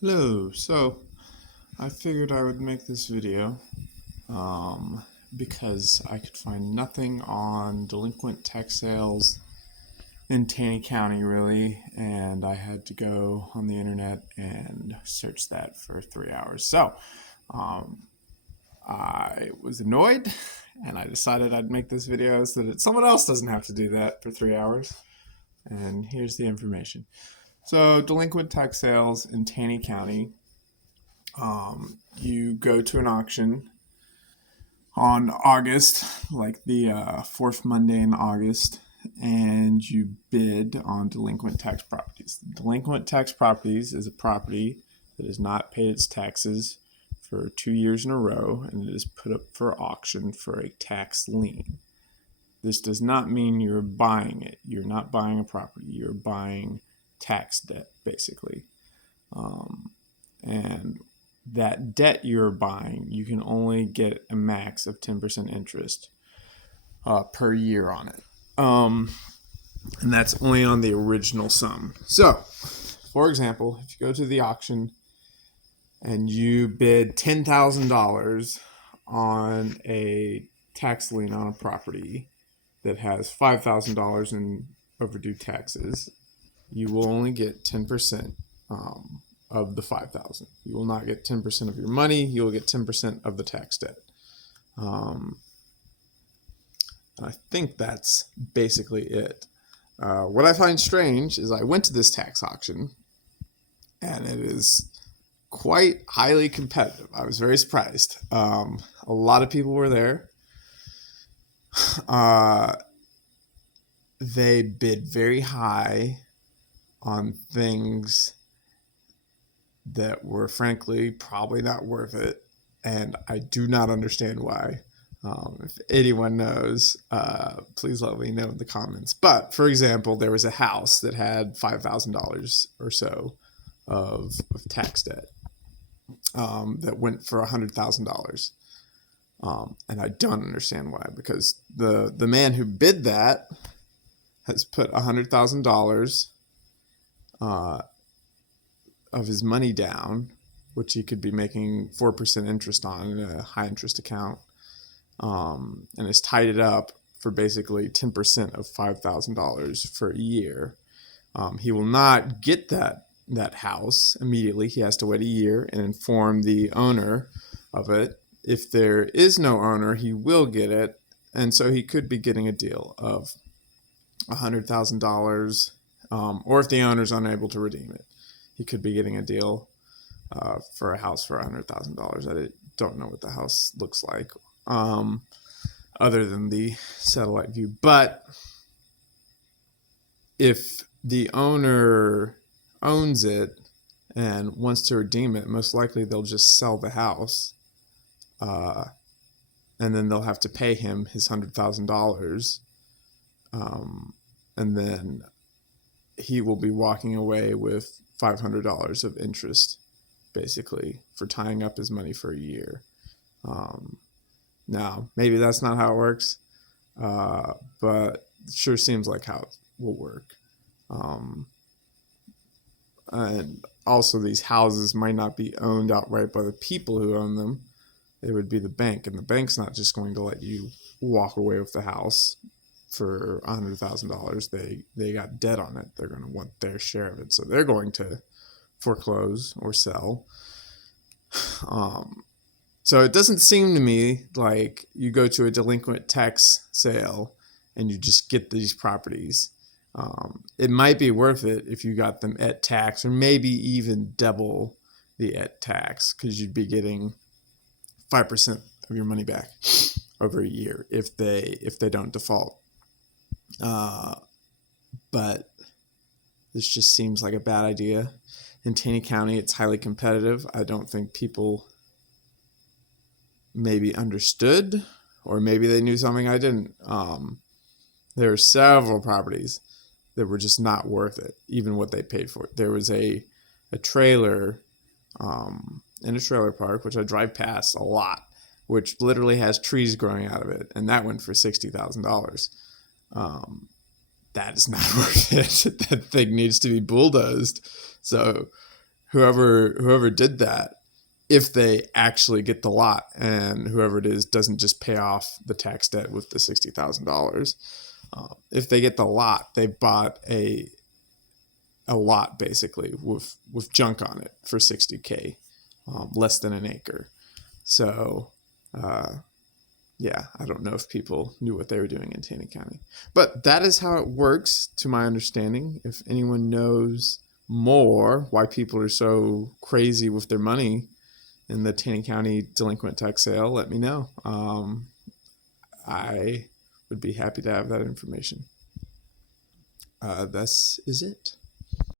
Hello, so I figured I would make this video because I could find nothing on delinquent tech sales in Taney County really, and I had to go on the internet and search that for 3 hours. So um, I was annoyed and I decided I'd make this video so that someone else doesn't have to do that for 3 hours. And here's the information. So, delinquent tech sales in Taney County. You go to an auction on August, like the fourth Monday in August, and you bid on delinquent tax properties. Delinquent tax properties is a property that has not paid its taxes for 2 years in a row, and it is put up for auction for a tax lien. This does not mean you're buying it. You're not buying a property. You're buying tax debt, basically. And that debt you're buying, you can only get a max of 10% interest per year on it. And that's only on the original sum. So, for example, if you go to the auction and you bid $10,000 on a tax lien on a property that has $5,000 in overdue taxes, you will only get 10% of the 5,000. You will not get 10% of your money. You will get 10% of the tax debt. And I think that's basically it. What I find strange is I went to this tax auction, and it is quite highly competitive. I was very surprised. A lot of people were there. They bid very high on things that were frankly probably not worth it, and I do not understand why. If anyone knows, please let me know in the comments. But for example, there was a house that had $5,000 or so of tax debt that went for $100,000. And I don't understand why, because the man who bid that has put $100,000 of his money down, which he could be making 4% interest on in a high interest account, and has tied it up for basically 10% of $5,000 for a year. He will not get that house immediately. He has to wait a year and inform the owner of it. If there is no owner, he will get it, and so he could be getting a deal of $100,000, or if the owner's unable to redeem it, he could be getting a deal for a house for $100,000. I don't know what the house looks like, other than the satellite view. But if the owner owns it and wants to redeem it, most likely they'll just sell the house, and then they'll have to pay him his $100,000, and then he will be walking away with $500 of interest, basically, for tying up his money for a year. Now, maybe that's not how it works, but it sure seems like how it will work. And also, these houses might not be owned outright by the people who own them. It would be the bank, and the bank's not just going to let you walk away with the house for $100,000. They got debt on it. They're going to want their share of it, so they're going to foreclose or sell. So it doesn't seem to me like you go to a delinquent tax sale and you just get these properties. It might be worth it if you got them at tax, or maybe even double the at tax, because you'd be getting 5% of your money back over a year if they don't default. But this just seems like a bad idea. In Taney County, it's highly competitive. I don't think people maybe understood, or maybe they knew something I didn't. There are several properties that were just not worth it, even what they paid for it. There was a trailer in a trailer park, which I drive past a lot, which literally has trees growing out of it, and that went for $60,000. That is not worth it. That thing needs to be bulldozed. So whoever did that, if they actually get the lot, and whoever it is doesn't just pay off the tax debt with the $60,000, if they get the lot, they bought a lot basically with junk on it for $60K, less than an acre. So, yeah, I don't know if people knew what they were doing in Taney County, but that is how it works, to my understanding. If anyone knows more why people are so crazy with their money in the Taney County delinquent tax sale, let me know. I would be happy to have that information. This is it.